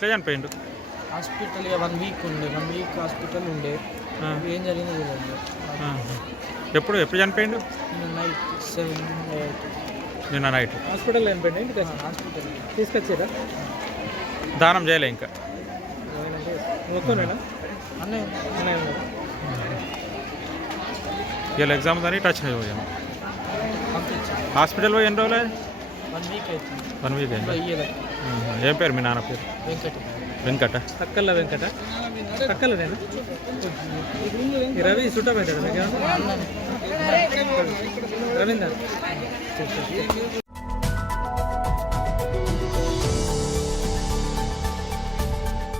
ఎట్లా చనిపోయిండు? Hospital 1 week ఉండే, 1 వీక్ హాస్పిటల్ ఉండే. ఏం జరిగిందో తెలియదు. ఎప్పుడు చనిపోయిండు? నైట్ 7, 8 నిన్న నైట్ హాస్పిటల్ చనిపోయింది. ఇంటికి హాస్పిటల్ తీసుకొచ్చారా? దానం చేయలే ఇంకా. ఒక్కనేనా? అన్నయ్య వీళ్ళు ఎగ్జామ్స్ అని టచ్ పోయాను. పంపించాను. హాస్పిటల్ పోయి ఎన్ని రోజులు? 1 వీక్ అవుతుంది. 1 వీక్ అయింది. ఏం పేరు మీ నాన్న పేరు? వెంకట. తక్కల్ల వెంకట. తక్కలనేనా? ఈ రవి చుట్టమవుతాడు మీకు? రవీందర్